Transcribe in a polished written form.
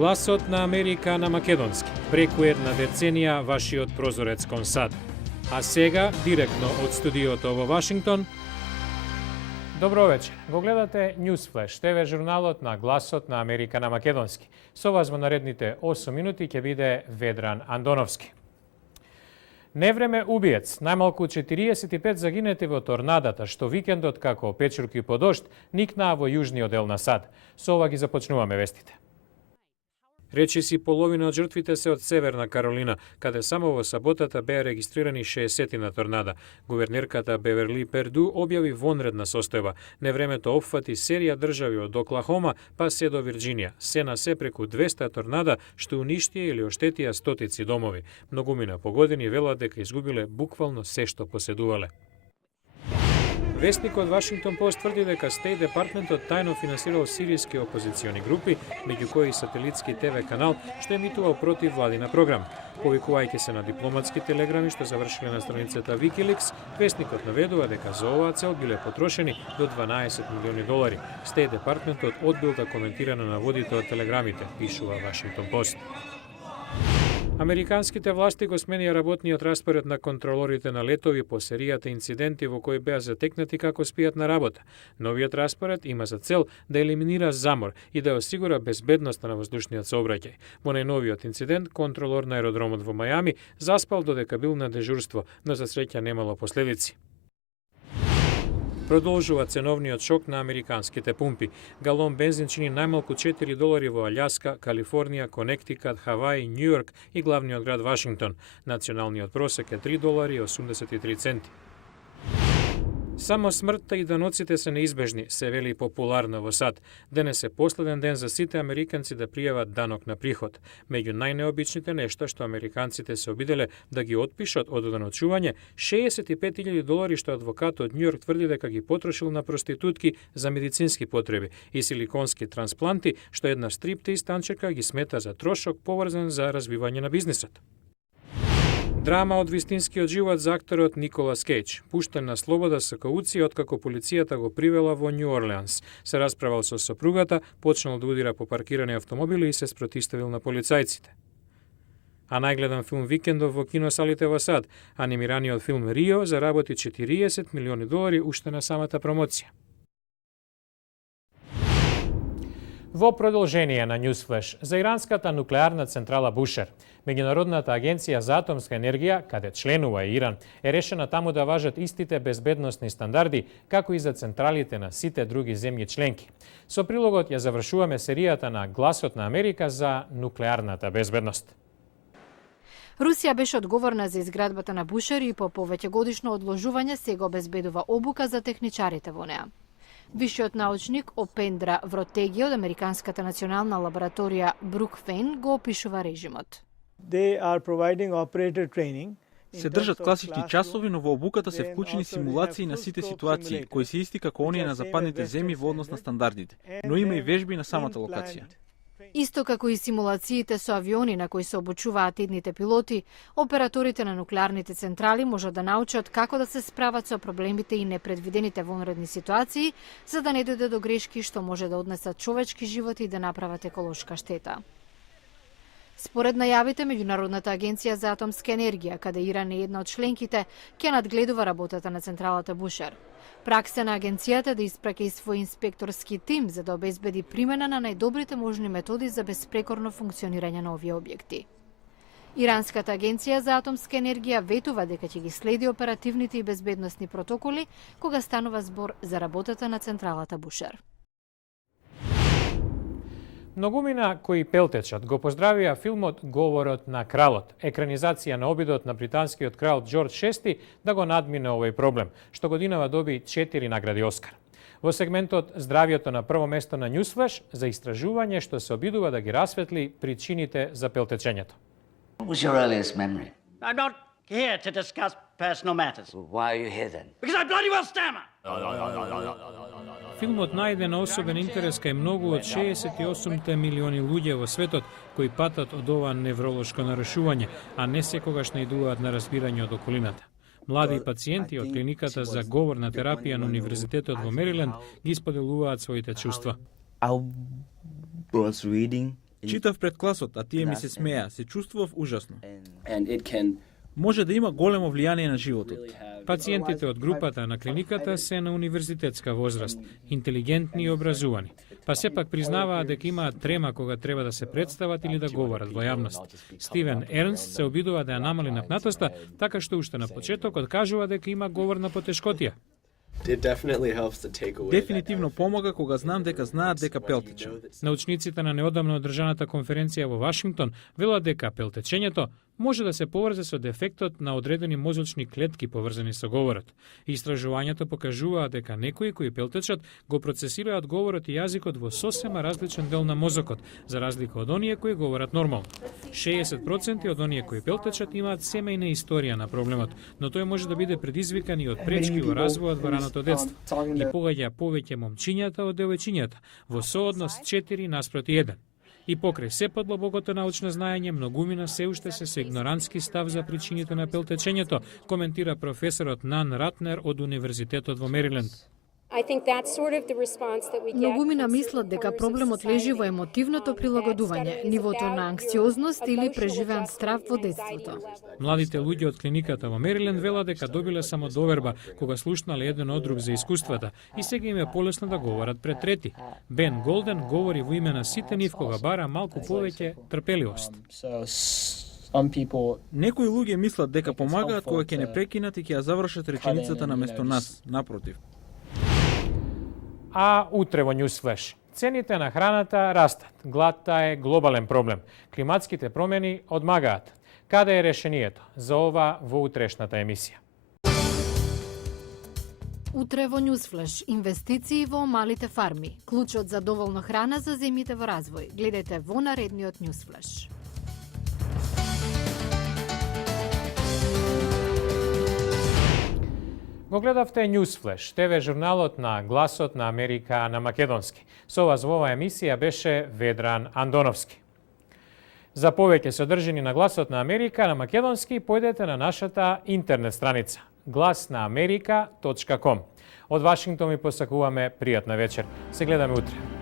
Гласот на Америка на македонски. Преку една деценија вашиот прозорец кон САД. А сега, директно од студиото во Вашингтон, добро вечер. Го гледате Newsflash, ТВ журналот на Гласот на Америка на македонски. Со вас во наредните 8 минути ќе биде Ведран Андоновски. Невреме убиец, најмалку 45 загинети во торнадата, што викендот како печурки по дожд никнаа во јужниот дел на САД. Со ова ги започнуваме вестите. Речиси половина од жртвите се од Северна Каролина, каде само во саботата беа регистрирани 60 на торнада. Гувернерката Беверли Перду објави вонредна состојба. Невремето опфати серија држави од Оклахома па се до Вирџинија. Се на се преку 200 торнада што уништија или оштетија стотици домови. Многумина погодени велат дека изгубиле буквално се што поседувале. Вестникот Вашингтон Пост тврди дека Стејт департментот тајно финансирал сиријски опозициони групи, меѓу кои и сателитски ТВ канал што емитувал против владина програм. Повикувајќи се на дипломатски телеграми што завршиле на страницата Wikileaks, вестникот наведува дека за оваа цел биле потрошени до $12 милиони. Стејт департментот одбил да коментира на наводите од телеграмите, пишува Вашингтон Пост. Американските власти го сменија работниот распоред на контролорите на летови по серијата инциденти во кои беа затекнати како спијат на работа. Новиот распоред има за цел да елиминира замор и да осигура безбедноста на воздушниот сообраќај. Во најновиот инцидент, контролор на аеродромот во Мајами заспал додека бил на дежурство, но за среќа немало последици. Продолжува ценовниот шок на американските пумпи. Галон бензин чини најмалку $4 во Алјаска, Калифорнија, Конектикат, Хаваи, Њујорк и главниот град Вашингтон. Националниот просек е $3.83. Само смртта и даноците се неизбежни, се вели популарно во САД. Денес е последен ден за сите американци да пријават данок на приход. Меѓу најнеобичните нешта што американците се обиделе да ги отпишат од даночување, $65,000 што адвокат од Њујорк тврди дека ги потрошил на проститутки за медицински потреби и силиконски транспланти, што една стриптиз танчерка ги смета за трошок поврзан за развивање на бизнисот. Драма од вистинскиот живот за акторот Николас Кейдж, пуштен на слобода со кауција откако полицијата го привела во Њу Орлеанс. Се расправал со сопругата, почнал да удира по паркирани автомобили и се спротиставил на полицајците. А најгледан филм викендов во киносалите во САД, анимираниот филм Рио заработи $40 милиони уште на самата промоција. Во продолжение на Newsflash, за иранската нуклеарна централа Бушер, Меѓународната агенција за атомска енергија, каде членува Иран, е решена таму да важат истите безбедносни стандарди, како и за централите на сите други земји членки. Со прилогот ја завршуваме серијата на Гласот на Америка за нуклеарната безбедност. Русија беше одговорна за изградбата на Бушер и по повеќегодишно одложување сега обезбедува обука за техничарите во неа. Вишиот научник Опендра Вротеги од Американската национална лабораторија Брукфейн го опишува режимот. Се држат класични часови, но во обуката се вклучени симулации на сите ситуации, кои се исти како оние на западните земји во однос на стандардите, но има и вежби на самата локација. Исто како и симулациите со авиони на кои се обучуваат идните пилоти, операторите на нуклеарните централи можат да научат како да се справат со проблемите и непредвидените вонредни ситуации, за да не дојде до грешки што може да однесат човечки животи и да направат еколошка штета. Според најавите, Меѓународната агенција за атомска енергија, каде Иран е една од членките, ќе надгледува работата на централата Бушер. Пракса на агенцијата да испраќа и свој инспекторски тим за да обезбеди примена на најдобрите можни методи за безпрекорно функционирање на овие објекти. Иранската агенција за атомска енергија ветува дека ќе ги следи оперативните и безбедносни протоколи кога станува збор за работата на централата Бушер. Многумина кои пелтечат го поздравија филмот Говорот на кралот, екранизација на обидот на британскиот крал Џорџ VI да го надмине овој проблем, што годинава доби 4 награди Оскар. Во сегментот Здравјето на прво место на Newsflash за истражување што се обидува да ги расветли причините за пелтечењето. What was your earliest memory? I'm not here to discuss personal matters. Well, why are you here then? Because I bloody well stammer! Филмот најде на особен интерес кај многу од 68 милиони луѓе во светот кои патат од ова невролошко нарушување, а не секогаш најдуваат на разбирање од околината. Млади пациенти од клиниката за говорна терапија на Универзитетот во Мериленд ги споделуваат своите чувства. I was reading Читав пред класот, а тие ми се смеа. Се чувствував ужасно. And it can Може да има големо влијание на животот. Пациентите од групата на клиниката се на универзитетска возраст, интелигентни и образувани, па сепак признаваат дека имаат трема кога треба да се представат или да говорат во јавност. Стивен Ернст се обидува да ја намали напнатоста, така што уште на почетокот кажува дека има говорна потешкотија. Дефинитивно помага кога знам дека знаат дека пелтечам. Научниците на неодамно одржаната конференција во Вашингтон велат дека пелтечењето може да се поврзе со дефектот на одредени мозочни клетки поврзани со говорот. Истражувањето покажуваат дека некои кои пелтечат го процесираат говорот и јазикот во сосема различен дел на мозокот, за разлика од оние кои говорат нормално. 60% од оние кои пелтечат имаат семејна историја на проблемот, но тој може да биде предизвикан и од пречки во развојот во раното детство и погаѓа повеќе момчињата од девојчињата во сооднос 4:1. И покрај се подлабокото научно знаење, многумина се уште се со игнорантски став за причините на пелтечењето, коментира професорот Нан Ратнер од Универзитетот во Мериленд. Многумина мислат дека проблемот лежи во емотивното прилагодување, нивото на анксиозност или преживеан страв во детството. Младите луѓе од клиниката во Мериленд велат дека добиле само доверба кога слушнале еден од друг за искуствата и сега им е полесно да говорат пред трети. Бен Голден говори во име на сите нив кога бара малку повеќе трпеливост. Некои луѓе мислат дека помагаат кога ќе не прекинат и ќе ја завршат реченицата наместо нас, напротив. А утре во Newsflash. Цените на храната растат. Гладта е глобален проблем. Климатските промени одмагаат. Каде е решението? За ова во утрешната емисија. Утре во Newsflash. Инвестиции во малите фарми. Клучот за доволно храна за земјите во развој. Гледате во наредниот Newsflash. Го гледавте Newsflash, ТВ журналот на Гласот на Америка на македонски. Со вас во оваа емисија беше Ведран Андоновски. За повеќе содржини на Гласот на Америка на македонски, појдете на нашата интернет страница glasnaamerika.com. Од Вашингтон ви посакуваме пријатна вечер. Се гледаме утре.